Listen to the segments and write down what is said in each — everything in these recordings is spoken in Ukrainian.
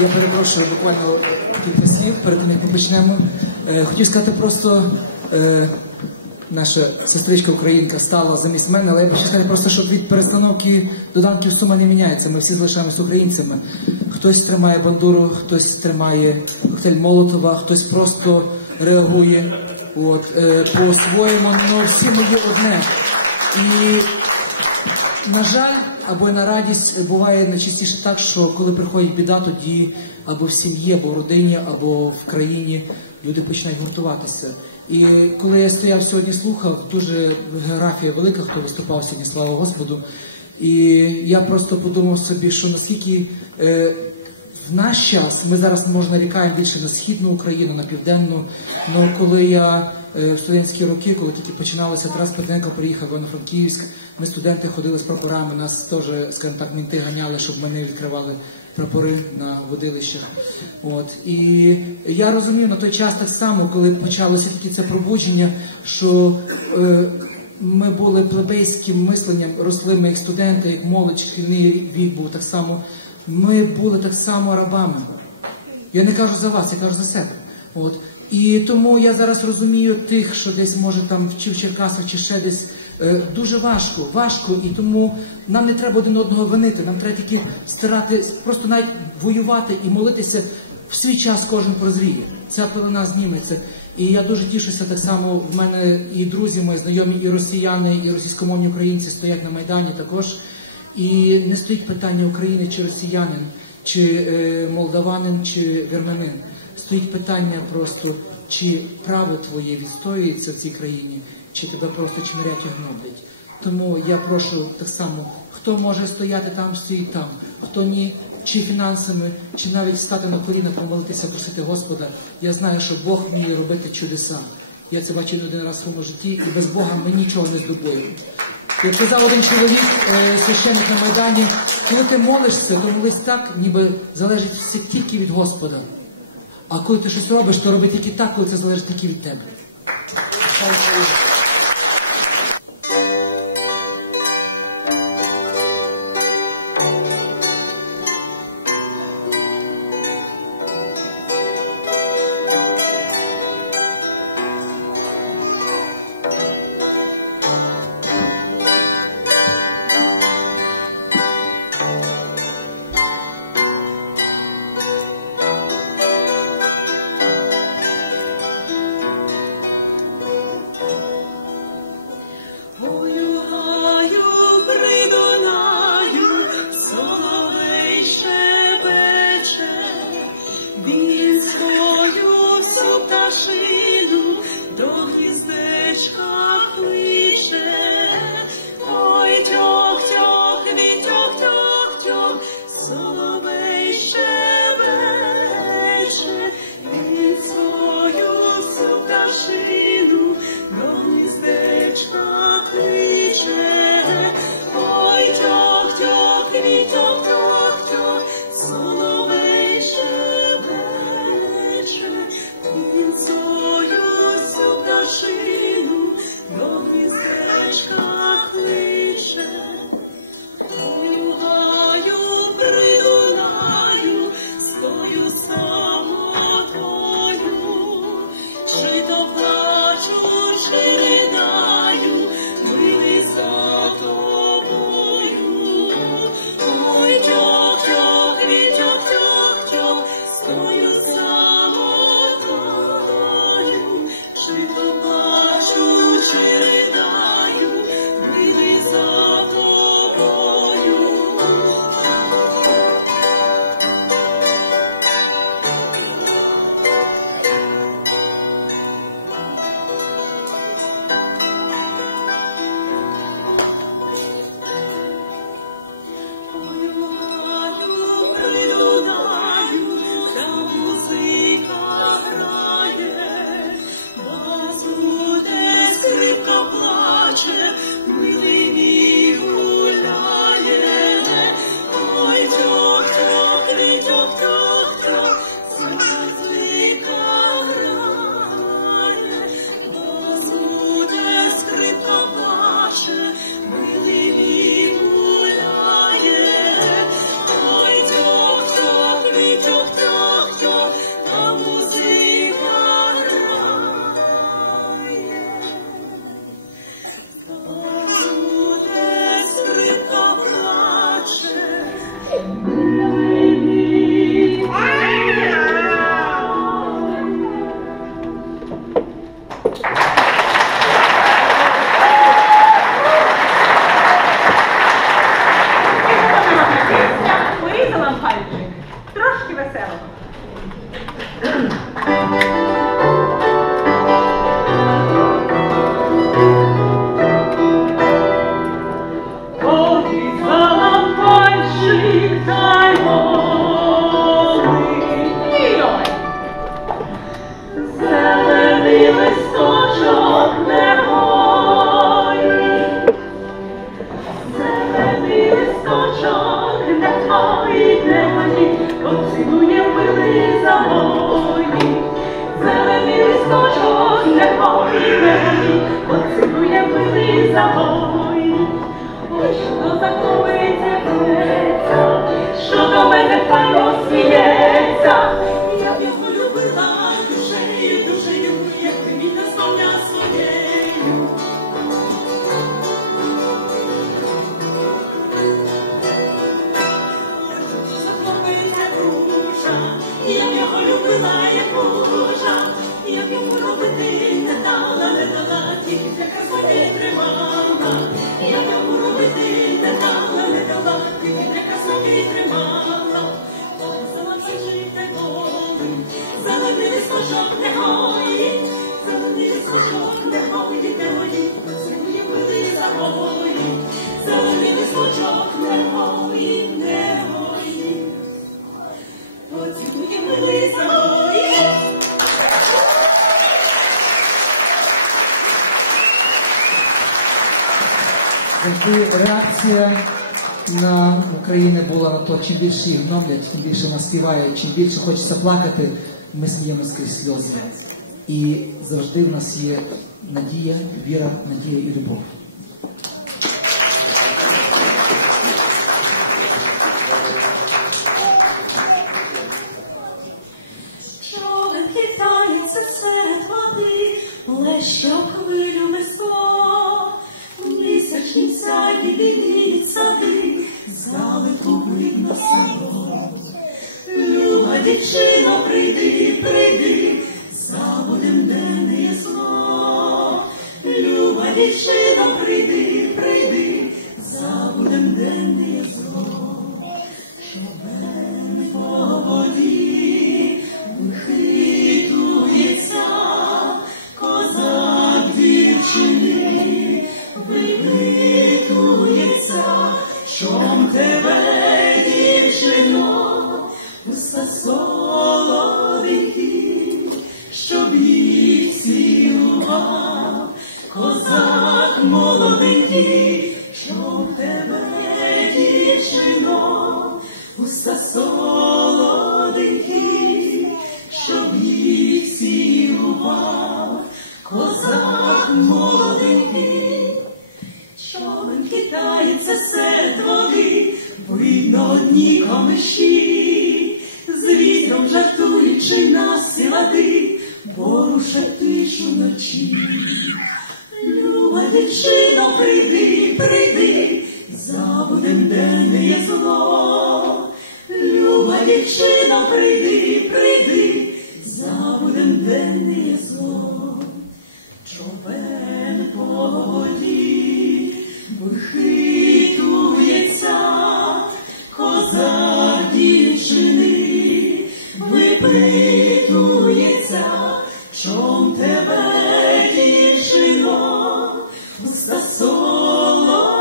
Я перепрошую буквально кілька слів перед тим, як ми почнемо. Е, Хотів сказати просто. е, Наша сестричка Українка стала замість мене, але я сказати просто, що від перестановки доданків сума не міняється. Ми всі залишаємося українцями. Хтось тримає бандуру, хтось тримає коктейль Молотова, хтось просто реагує. От, е, по-своєму, ну всі ми є одне. І на жаль, або на радість буває найчастіше так, що коли приходить біда, тоді або в сім'ї, або в родині, або в країні люди починають гуртуватися. І коли я стояв сьогодні, слухав, дуже географія велика, хто виступав сьогодні, слава Господу. І я просто подумав собі, що наскільки е, в наш час ми зараз може нарікаємо більше на східну Україну, на південну. Ну коли я в студентські роки, коли тільки починалося, Тарас Петренко приїхав в Івано-Франківськ, ми студенти ходили з прапорами, нас теж, скажімо так, мінти ганяли, щоб ми не відкривали прапори на водилищах. От і я розумію на той час так само, коли почалося таке це пробудження, що е, ми були плебейським мисленням, росли ми як студенти, як молодь, шкільний вік був так само. Ми були так само рабами. Я не кажу за вас, я кажу за себе. От. І тому я зараз розумію тих, що десь може там чи в Черкасах, чи ще десь е, дуже важко, важко, і тому нам не треба один одного винити. Нам треба тільки старати просто навіть воювати і молитися в свій час кожен прозріє. Ця пелена зніметься. І я дуже тішуся так само. В мене і друзі, мої знайомі, і росіяни, і російськомовні українці стоять на майдані також. І не стоїть питання України чи росіянин, чи е, молдаванин, чи вірменин. Стоїть питання просто, чи право твоє відстоюється в цій країні, чи тебе просто чинарять і гноблять. Тому я прошу так само, хто може стояти там, стоїть там, хто ні, чи фінансами, чи навіть стати на коліна, помолитися, просити Господа. Я знаю, що Бог вміє робити чудеса. Я це бачив один раз в своєму житті, і без Бога ми нічого не здобуємо. Як казав один чоловік, е, священник на Майдані, коли ти молишся, то молись так, ніби залежить все тільки від Господа. А коли ти щось робиш, то роби тільки так, коли це залежить тільки від тебе. Поцілує милий загоні. Зелений листочок не той, поцілує милий загоні. Ой, що заковиться Листочок не горить, не милий загорить. Завжди реакція на Україну була на то, чим більше їх гноблять, тим більше співає, чим більше хочеться плакати, ми сміємося крізь сльози. І завжди в нас є надія, віра, надія і любов. Хитається серед води, леще об хвилю весло. Місячні сяді біліють сади, залиту видно село. Люба дівчино, прийди, прийди, забудем денне є зло. Люба дівчино, прийди, прийди, забудем денне є зло. Чом тебе, дівчино, уста солоденькі, щоб їх цілував, козак молоденький, щоб тебе, дівчино, уста солоденькі, щоб їх цілував, козак молоденький. Одні комиші, з жартуючи на сілади, поруше тишу ночі. Люба дівчино, прийди, прийди, забудем денне є зло. Люба дівчино, прийди, прийди, забудем денне є зло. Човен по тебе, дівчино, уста солоденькі,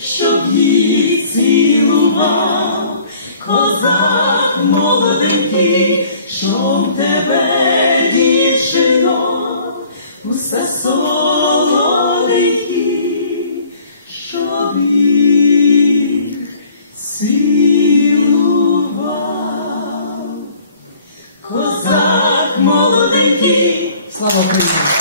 щоб їх цілував, козак молоденький, чом тебе, дівчино, уста солоденькі, Слава Україні!